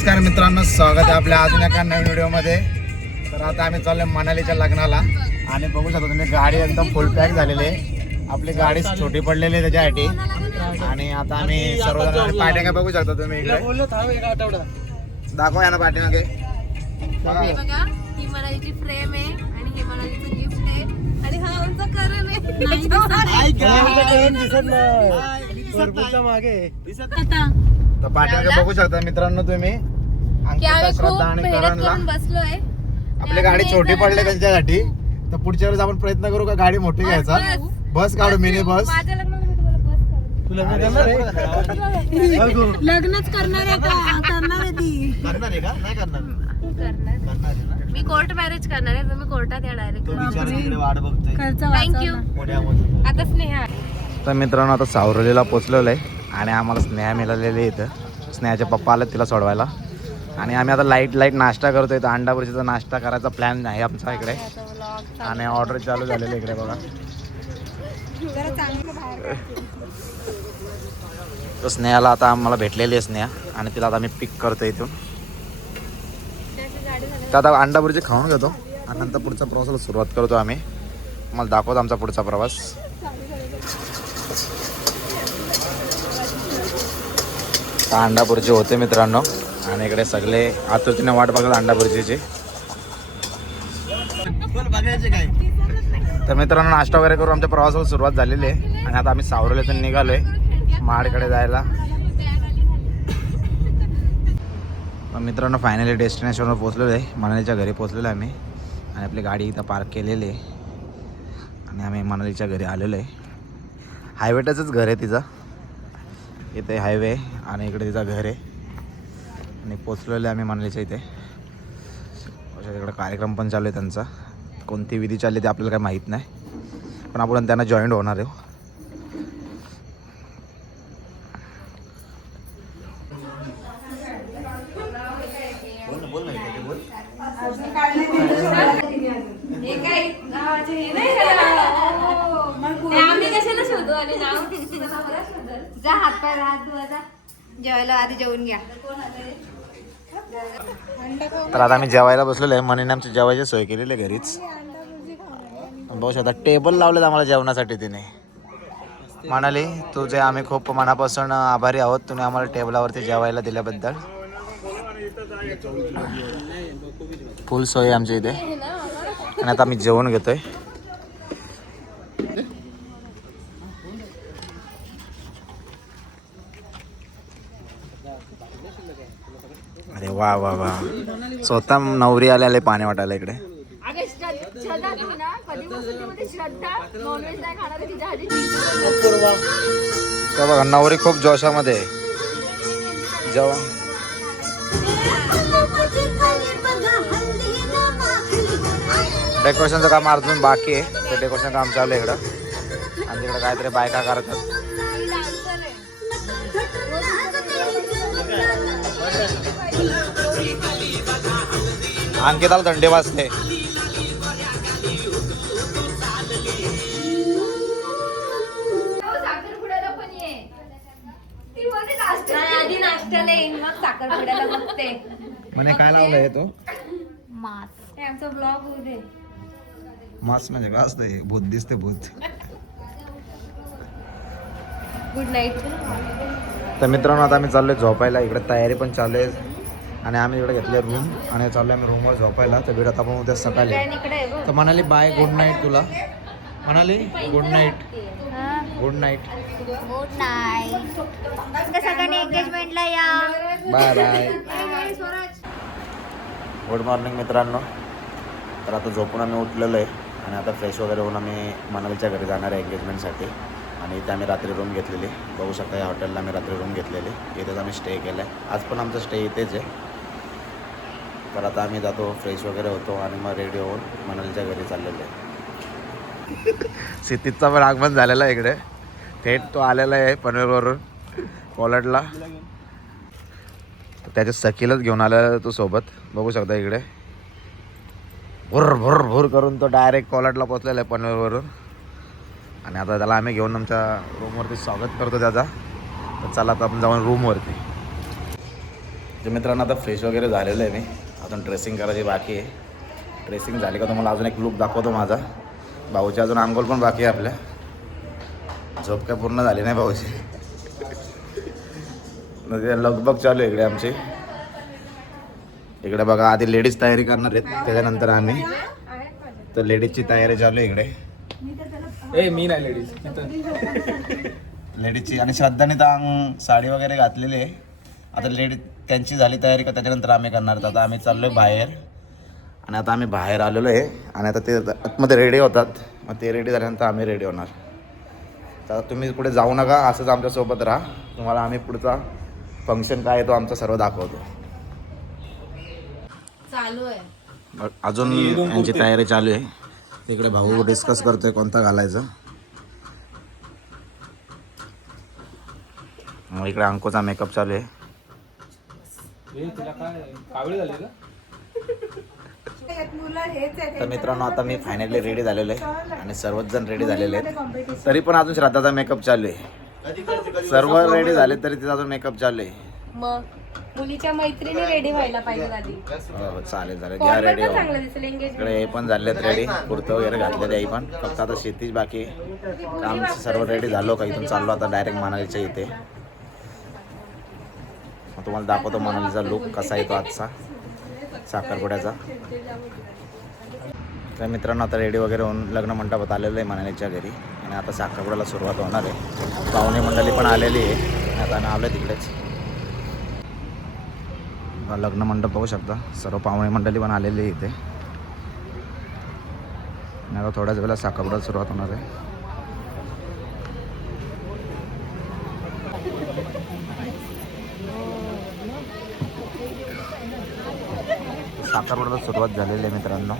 नमस्कार मित्रांनो, स्वागत आहे आपल्या अजून एका नवीन व्हिडिओमध्ये. तर आता आम्ही चाललोय मनालीच्या लग्नाला आणि बघू शकता तुम्ही गाडी एकदम फुल पॅक झालेली आहे. आपली गाडी छोटी पडलेली आहे त्याच्यासाठी. आणि आता आम्ही सर्वजण पाट्या काय बघू शकता तुम्ही इकडे. दाखवा या ना पाठीमागे. बघा ही मनालीची फ्रेम आहे आणि हे मनालीचं गिफ्ट आहे आणि हा आमचा करण आहे. तर पाठीमागे बघू शकता मित्रांनो तुम्ही. की आम्ही खूप मेहनत करून बसलोय. आपली गाडी छोटी पडली त्यांच्यासाठी. तर पुढच्या वेळेस आपण प्रयत्न करू का गाडी मोठी घ्यायचा. बस काढू मिनी बस. माझ्या लग्नामध्ये तुम्हाला बस काढू. लग्नच करणार आहे का? करणार आहे ती. करणार आहे का? नाही करणार. करणार. मी कोर्ट मॅरेज करणार आहे. तुम्ही कोर्टात या डायरेक्ट. वाट बघतोय. थँक्यू. आता स्नेहा. तर मित्रांनो आता सावरलीला पोचलेलो आहे आणि आम्हाला स्नेहा मिळालेली इथं. स्नेहाचे पप्पा आले तिला सोडवायला आणि आम्ही आता लाईट नाश्ता करतोय. तर अंडापुरीचा नाश्ता करायचा प्लॅन आहे आमचा इकडे आणि ऑर्डर चालू झालेली इकडे बघा. तर स्नेहाला आता आम्हाला भेटलेली आहे स्नेहा आणि तिला आता आम्ही पिक करतो इथून. तर आता अंडापुरीचे खाऊन घेतो आणि नंतर पुढचा प्रवासाला सुरुवात करतो आम्ही. मला दाखवतो आमचा पुढचा प्रवास. अंडापुरीचे होते मित्रांनो आणि इकडे सगळे आतुरतेने वाट बघत अंडापुरीची. तर मित्रांनो नाश्ता वगैरे करून आमच्या प्रवासाला सुरुवात झालेली आहे आणि आता आम्ही सावरलीतून निघालोय महाडकडे जायला. मित्रांनो फायनली डेस्टिनेशनवर पोहोचलेलो आहे. मनालीच्या घरी पोहोचलेलो आहे आम्ही आणि आपली गाडी इथं पार्क केलेली आहे आणि आम्ही मनालीच्या घरी आलेलो आहे. हायवेटचंच घर आहे तिचं. इथे हायवे आणि इकडे तिचं घर आहे आणि पोचलेलो आहे आम्ही मनालीच्या इथे. इकडे कार्यक्रम पण चालू आहे त्यांचा. कोणती विधी चालली ते आपल्याला काही माहीत नाही पण आपण त्यांना जॉईंट होणार आहे. जेवायला आधी जेवून घ्या. तर आता आम्ही जेवायला बसलेलो आहे. मनीने आमची जेवायची सोय केलेली आहे घरीच. बघू शकता टेबल लावलेत आम्हाला जेवणासाठी तिने. म्हणाली तुझे आम्ही खूप मनापासून आभारी आहोत, तुम्ही आम्हाला टेबलावरती जेवायला दिल्याबद्दल. फुल सोय आमच्या इथे आणि आता आम्ही जेवण घेतोय. अरे वा वा वा, स्वतः नवरी आलेले पाणी वाटायला इकडे. बघा नवरी खूप जोशामध्ये जेव्हा डेकोरेशनचं काम अजून बाकी आहे. ते डेकोरेशन काम चालू आहे इकडं आणि तिकडे काहीतरी बायका करतात. अंकिताला थंडी वाजते. आधी नाश्त्याला येईन मग साखरपुड्याला बघते. म्हणे काय लावलंय तो मास. हे आमचा ब्लॉग होऊ दे. मास म्हणजे काय असतं? भूत दिसते भूत. Good night. तर मित्रांनो आता आम्ही चाललोय झोपायला. इकडे तयारी पण चालू आहे आणि आम्ही इकडे घेतले रूम आणि चाललोय आम्ही रूमवर झोपायला. तर भेटत आपण उद्या सकाळी. तर म्हणाली बाय, गुड नाईट तुला. म्हणाली good night. Good night. Good night. सगळ्यांनी एंगेजमेंटला या. Bye bye. गुड मॉर्निंग मित्रांनो. तर आता झोपून आम्ही उठलेलो आहे आणि आता फ्रेश वगैरे होऊन आम्ही मनालीच्या घरी जाणार आहे एंगेजमेंटसाठी. आणि इथे आम्ही रात्री रूम घेतलेली. बघू शकता या हॉटेलला आम्ही रात्री रूम घेतलेली. इथेच आम्ही स्टे केला आहे. आज पण आमचा स्टे इथेच आहे. तर आता आम्ही जातो, फ्रेश वगैरे होतो आणि मग रेडी होऊन मनालीच्या घरी चाललेलो आहे. सिद्धीचा पण आगमन झालेला आहे इकडे. थेट तो आलेला आहे पनवेलवरून कोलाडला. त्याच्या सखीलाच घेऊन आलेला तो सोबत. बघू शकता इकडे भुर भुर भुर करून तो डायरेक्ट कोलाडला पोचलेला आहे पनवेलवरून. आणि आता त्याला आम्ही घेऊन आमच्या रूमवरती स्वागत करतो त्याचा. तर चला आता आपण जाऊन रूमवरती. तर मित्रांनो आता फ्रेश वगैरे झालेलं आहे मी. अजून ड्रेसिंग करायची बाकी आहे. ड्रेसिंग झाली का तुम्हाला अजून एक लुक दाखवतो माझा. भाऊची अजून अंघोळ पण बाकी आहे आपल्या. झोप काय पूर्ण झाली नाही भाऊची. लगबग चालू आहे इकडे आमची. इकडे बघा आधी लेडीज तयारी करणार आहेत, त्याच्यानंतर आम्ही. तर लेडीजची तयारी चालू आहे इकडे. मी नाही लेडीज लेडीजची आणि श्रद्धाने तर साडी वगैरे घातलेली आहे. आता लेडीज त्यांची झाली तयारी का त्याच्यानंतर आम्ही करणार. तर आता आम्ही चाललो आहे बाहेर. आणि आता आम्ही बाहेर आलेलो आहे आणि आता ते आतमध्ये रेडी होतात. मग ते रेडी झाल्यानंतर आम्ही रेडी होणार. तर तुम्ही कुठे जाऊ नका, असंच आमच्यासोबत राहा. तुम्हाला आम्ही पुढचा फंक्शन काय आहे तो आमचा सर्व दाखवतो. चालू आहे अजून यांची तयारी चालू आहे. तिकडे भाऊ डिस्कस करतोय कोणता घालायचा. मग इकडे अंकोचा मेकअप चालू आहे. तर मित्रांनो आता मी फायनली रेडी झालेलो आहे आणि सर्वच जण रेडी झालेले आहेत. तरी पण अजून श्रद्धाचा मेकअप चालू आहे. सर्व रेडी झाले तरी तिचा अजून मेकअप चालू आहे. मग मुलीच्या मैत्रिणी रेडी व्हायला पाहिजे आधी. हो चालेल घ्या रेडी हो. चांगलं दिसेल एंगेज. इकडे हे पण झालेत रेडी. कुर्तं वगैरे घातलेले आई पण. फक्त आता शेतीच बाकी आहे. काम सर्व रेडी झालो का इथून चाललो आता डायरेक्ट मनालीच्या इथे. मग तुम्हाला दाखवतो मनालीचा लुक कसा येतो आजचा साखरपुड्याचा. तर मित्रांनो आता रेडी वगैरे होऊन लग्न मंडपात आलेलं आहे मनालीच्या घरी. आणि आता साखरपुड्याला सुरुवात होणार आहे. पाहुणे मंडळी पण आलेली आहे. आता आम्ही आलो तिकडेच. लग्न मंडप पाहू शकता. सर्व पाहुणे मंडळी पण आलेली आहे इथे. आणि आता थोड्याच वेळेला साखरपुड्याला सुरुवात होणार आहे. साखरपुड्याला सुरुवात झालेली आहे मित्रांनो.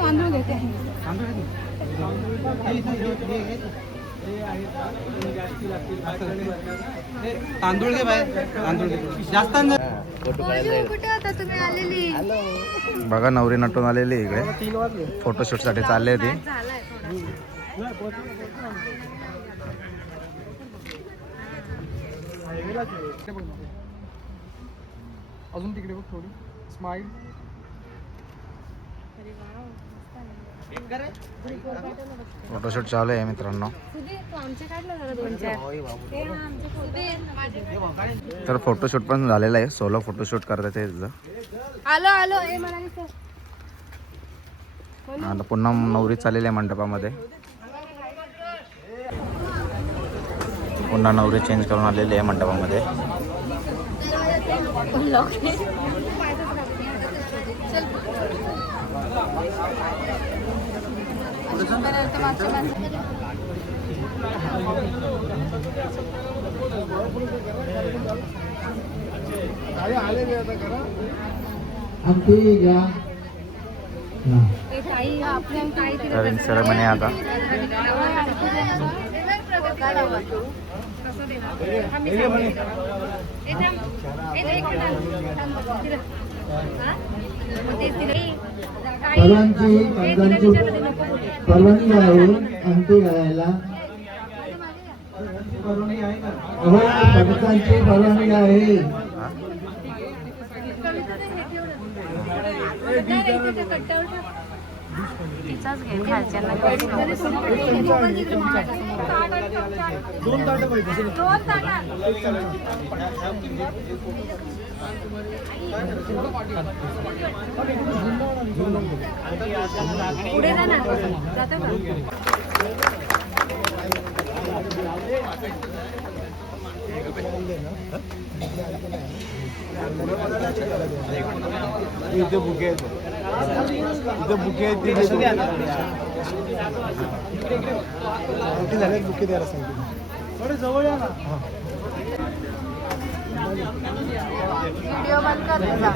तांदूळ घेते. तांदूळ घे बाहेर. तांदूळ जास्त कुठे होता तुम्ही आलेली? बघा नवरी नटून आलेली इकडे. फोटोशूटसाठी चालले ते. अजून तिकडे बघ थोडी स्माइल. फोटोशूट चालू आहे मित्रांनो. तर फोटोशूट पण झालेला आहे. सोलो फोटोशूट करतात ते तिथं. आलो आलो हे म्हणाले सर. आता पुन्हा नवरी चाललेली आहे मंडपामध्ये. पुन्हा नवरी चेंज करून आलेली आहे मंडपामध्ये. तर सेरेमनी आता. परवानगी आहे अंगठी घालायला. पंडितांची परवानगी आहे. पुढे जा ना. जातो का? इथे बुके आहेत. इथे बुके आहेत. बुके झाले. बुके द्यायला सांगितलं. थोडे जवळ या ना. व्हिडिओ बंद कर तुझा.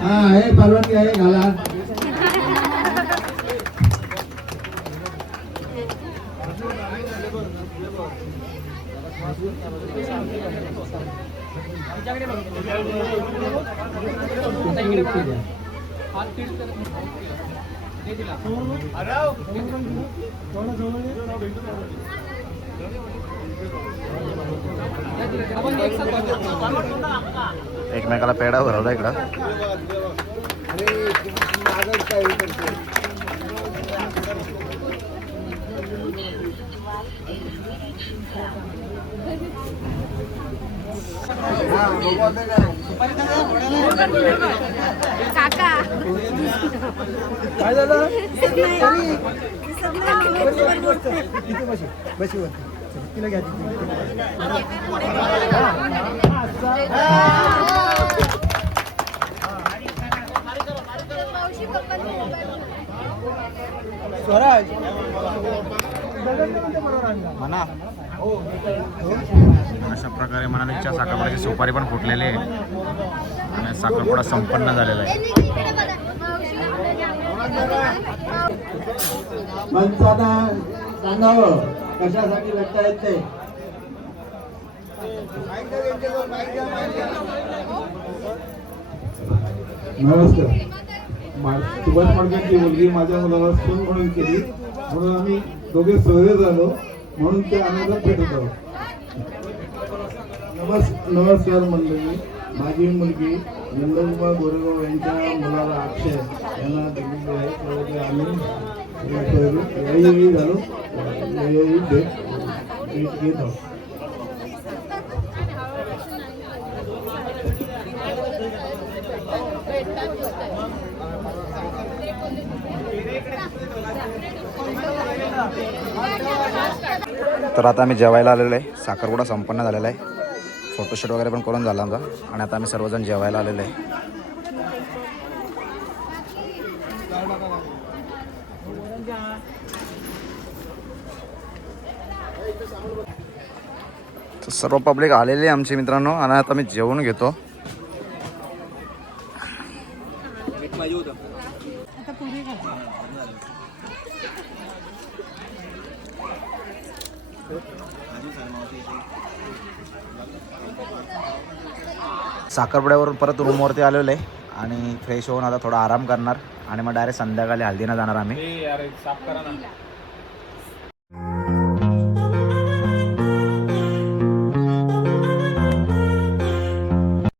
हा आहे परवानगी आहे घाला. एकमेकाला पेढा भरवला इकडं. काका काय झालं तिला घ्या स्वराज म्हणा. अशा प्रकारे मनालीच्या साखरपुड्याची सुपारी पण फुटलेली आहे आणि साखरपुडा संपन्न झालेला आहे. पंचांना सांगावं कशासाठी भेटतायत ते. नमस्कार. सुभाष माडकेंची मुलगी माझ्या मुलाला सून म्हणून केली म्हणून आम्ही दोघे सोयरे झालो म्हणून ते आनंदात भेटत आहोत. नमस्कार मंडळी. माझी मुलगी नंदकुमार गोरेगाव यांच्या मुलाला अक्षय यांना दिलेली आहे. त्यामुळे आम्ही याही झालो याही भेट घेत आहोत. तर आता आम्ही जेवायला आलेलो आहे. साखरपुडा संपन्न झालेला आहे. फोटोशूट वगैरे पण करून झाला आमचा आणि आता आम्ही सर्वजण जेवायला आलेलो आहे. तर सर्व पब्लिक आलेली आहे आमची मित्रांनो आणि आता मी जेवून घेतो. साखरपुड्यावरून परत रूमवरती आलेलो आहे आणि फ्रेश होऊन आता थोडा आराम करणार आणि मग डायरेक्ट संध्याकाळी हल्दीला जाणार आम्ही.